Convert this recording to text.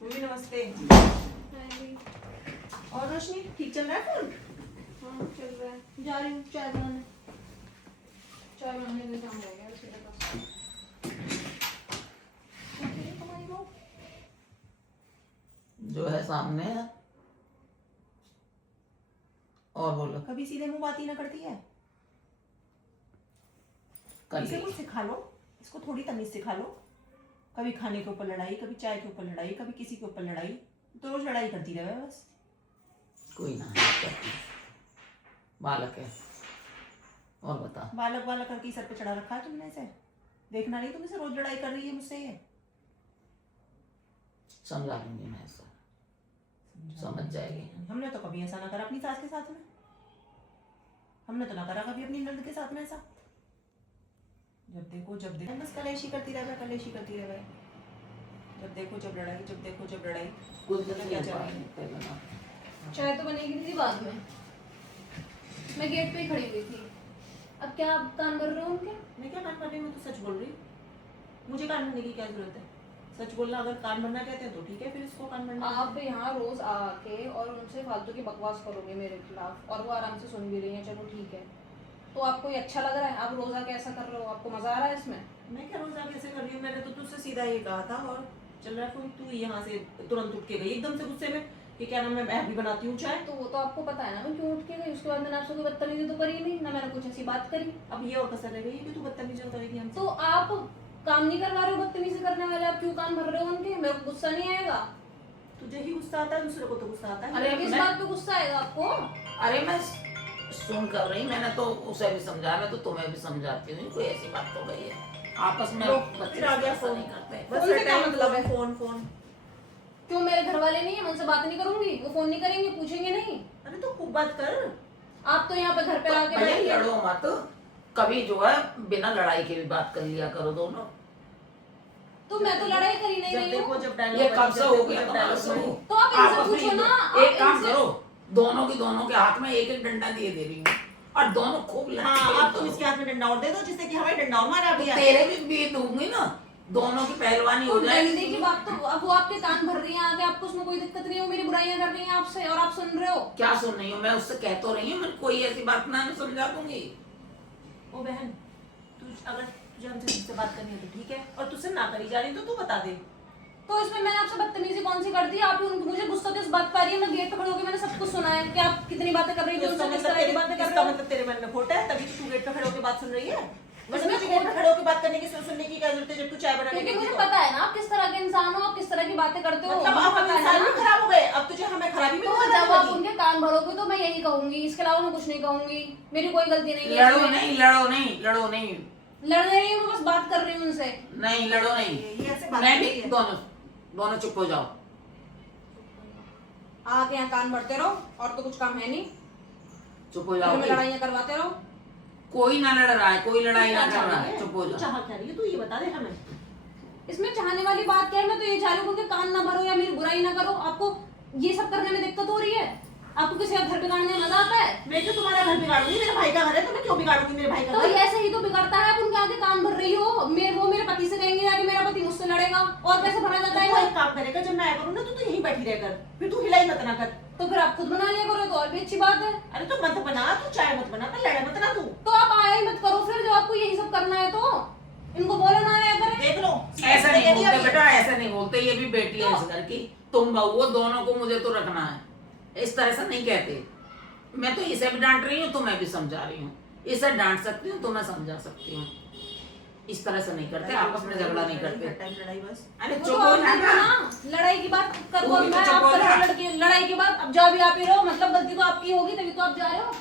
Mummy नमस्ते। हाय। और रोशनी ठीक चल रहा है फोन? हाँ चल रहा है, जा रही हूँ चाय बनाने। चाय बनाने में काम रह गया उसके पास। तुम्हारी वो जो है सामने है। और बोलो। कभी सीधे मुंह बात ही ना करती है। इसे कुछ सिखा लो, इसको थोड़ी तमीज सिखा लो। कभी खाने के ऊपर लड़ाई, कभी चाय के ऊपर लड़ाई, कभी किसी के ऊपर लड़ाई, तो रोज लड़ाई करती रहे बस। कोई ना है, बालक है। और बता। बालक बालक करके सर पे चढ़ा रखा है तुमने इसे। देखना नहीं तुम इसे रोज लड़ाई कर रही है मुझसे ये। समझा लूंगी मैं ऐसा, समझ जाएगी। हमने तो कभी ऐसा ना करा अपनी सास के साथ में। हमने तो ना करा कभी अपनी नंद के साथ में ऐसा। जब देखो बस कलेशी करती रहे, कलेशी करती रहे। जब देखो जब लड़ाई, जब देखो जब लड़ाई। कुछ क्या चल रहा है? चाय तो बनेगी थी बाद में, मैं गेट पे ही खड़ी हुई थी। अब क्या आप कान भर रहे हो उनके? मैं क्या कान भर रही हूँ? मैं तो सच बोल रही हूँ। मुझे कान भरने की क्या जरूरत है? सच बोलना अगर कान भरना कहते हैं तो ठीक है, फिर इसको कान भरना। आप यहाँ रोज आके और उनसे फालतू की बकवास करोगे मेरे खिलाफ, और वो आराम से सुन भी रही है, चलो ठीक है। तो आपको ये अच्छा लग रहा है? आप रोज आके ऐसा कर रहे हो, आपको मजा आ रहा है इसमें? मैं क्या रोज आके ऐसे कर रही हूँ? मैंने तो तुझसे सीधा ये कहा था और चल रहा है। तू यहाँ से तुरंत उठ के गई एकदम से गुस्से में कि क्या नाम, मैं भी बनाती हूँ चाय। तो वो तो आपको पता है ना मैं क्यों उठ के गई। उसके बाद मैंने आपसे कोई बदतमीजी तो करी नहीं ना, मैंने कुछ ऐसी बात करी। अब ये और कसर रह गई है कि तू बदतमीजी करेगी हमसे। तो आप काम नहीं करवा रहे हो बदतमीजी करने वाले, आप क्यों कान भर रहे हो उनके? मेरे को गुस्सा नहीं आएगा? तुझे ही गुस्सा आता है, दूसरे को तो गुस्सा आता है। अरे किस बात पे गुस्सा आएगा आपको? अरे मैं सुन कर रही, मैंने तो उसे भी समझाया, मैं तो तुम्हें भी समझाती हूँ। कोई ऐसी बात तो गई है आपस में। बच्चे फिर आ गया ऐसा फोन। नहीं करते। बस फोन से क्या टाइम मतलब है? Phone phone. क्यों मेरे घर वाले नहीं है? मैं उनसे बात नहीं करूंगी? वो फोन नहीं करेंगे, पूछेंगे नहीं? अरे तो खूब बात कर। आप तो यहाँ पे घर पे आके भैया बैठे लड़ो मत, कभी जो है बिना लड़ाई के भी बात कर लिया करो दोनों। तो मैं तो लड़ाई करी नहीं जब रही देखो हूँ। जब डायलॉग ये कब से हो गया जब तुम्हारा डायलॉग शुरू? तो आप इनसे आपस में पूछो ना, आप एक काम इनसे- करो, दोनों के हाथ में एक एक डंडा दिए दे रही हूँ और दोनों खूब लड़ते हाँ, हैं। आप तुम इसके हाथ में डंडा और दे दो जिससे कि हमारे डंडा और मारा तो भी है। तेरे भी दूंगी ना, दोनों की पहलवानी हो तो जाएगी। डंडे की बात तो अब वो आपके कान भर रही है आगे, आपको उसमें कोई दिक्कत नहीं है? वो मेरी बुराइयां कर रही हैं आपसे और आप सुन रहे हो? क्या सुन रही हूँ? मैं उससे कह तो रही हूँ, मैं कोई ऐसी बात ना, मैं समझा दूंगी। ओ बहन, तू अगर तुझे हमसे मुझसे बात करनी है तो ठीक है, और तुझसे ना करी जा रही तो तू बता दे। तो इसमें मैंने आपसे बदतमीजी कौन सी कर दी? आप ही मुझे गुस्सा तो इस बात पर आ रही है। मैं गेट पे खड़े होकर मैंने सब कुछ सुना है कि आप कितनी बातें कर रही हो, इसका किस तरह की बातें कर इसका रहे हो। मतलब तेरे मन में खोट है, तभी तू गेट पे खड़े होकर बात सुन रही है। वैसे इसमें तुझे गेट पे खड़े होकर बात करने की सुनने की क्या जरूरत है जब तू चाय बनाने क्योंकि गई मुझे थी तो? पता है ना आप किस तरह के इंसान हो, आप किस तरह की बातें करते हो। मतलब मुझे अब हम पता है इंसान ना। भी खराब हो गए, अब तुझे हमें खराबी में तो नजर जब आने आप लगी। उनके कान भरोगे तो मैं यही कहूंगी, इसके अलावा मैं कुछ नहीं कहूंगी। मेरी कोई गलती नहीं है लड़ो इसमें। नहीं, लड़ो नहीं, लड़ो नहीं, लड़ रही हूँ, मैं बस बात कर रही हूँ उनसे। नहीं लड़ो नहीं। ये ऐसे बात मैं भी नहीं है। दोनों चुप हो जाओ। आके यहाँ कान भरते रहो और तो कुछ काम है नहीं। चुप हो घर जाओ। में लड़ाइयाँ करवाते रहो। कोई ना लड़ रहा है, कोई लड़ाई ना क्या कर रहा चाह है, रही है? चुप हो तू जाओ। चाह क्या रही है? तू ये बता दे हमें। इसमें चाहने वाली बात क्या है? मैं तो ये चाह रही हूँ कि कान ना भरो या मेरी बुराई ना करो। आपको ये सब करने में दिक्कत हो रही है? आपको किसी का घर बिगाड़ने में मजा आता है? मैं क्यों तुम्हारा घर बिगाड़ूंगी? मेरे भाई का घर है तो मैं क्यों बिगाड़ूंगी मेरे भाई का तो घर? ऐसे ही तो बिगड़ता है। आप उनके आगे कान भर रही हो। वो मेरे पति से कहेंगे जाके मेरा पति मुझसे लड़ेगा, और कैसे भरा जाता है तू घर? एक काम करेगा, जब मैं आया करूँ ना तो तू यहीं बैठी रह कर, फिर तू हिलाई मत ना कर। तो फिर आप खुद बना लिया करो, तो और भी अच्छी बात है। अरे तू मत बना, तू चाय मत बना, पर लड़े मत ना तू। तो आप आया ही मत करो फिर, जब आपको यही सब करना है तो इनको बोलो ना आया करें। देख लो ऐसा नहीं बोलते अभी। बेटा, ऐसा नहीं बोलते। ये भी बेटी है इस घर की, तुम बहू हो, दोनों को मुझे तो रखना है। इस तरह से नहीं कहते। मैं तो इसे भी डांट रही हूँ, तुम्हें भी समझा रही हूँ। इसे डांट सकती हूँ, तुम्हें समझा सकती हूँ। इस तरह से नहीं करते, आपस में झगड़ा नहीं करते। लड़ाई बस। अरे वो चुप तो हो आप जा देखो ना। ना, लड़ाई की बात करो। तू भी तो मैं चुप आप हो कर रही जा। हूँ लड़ाई की बात। अब जब भी आप ही रहो, मतलब गलती तो आपकी होगी तभी तो आप जा रहे हो।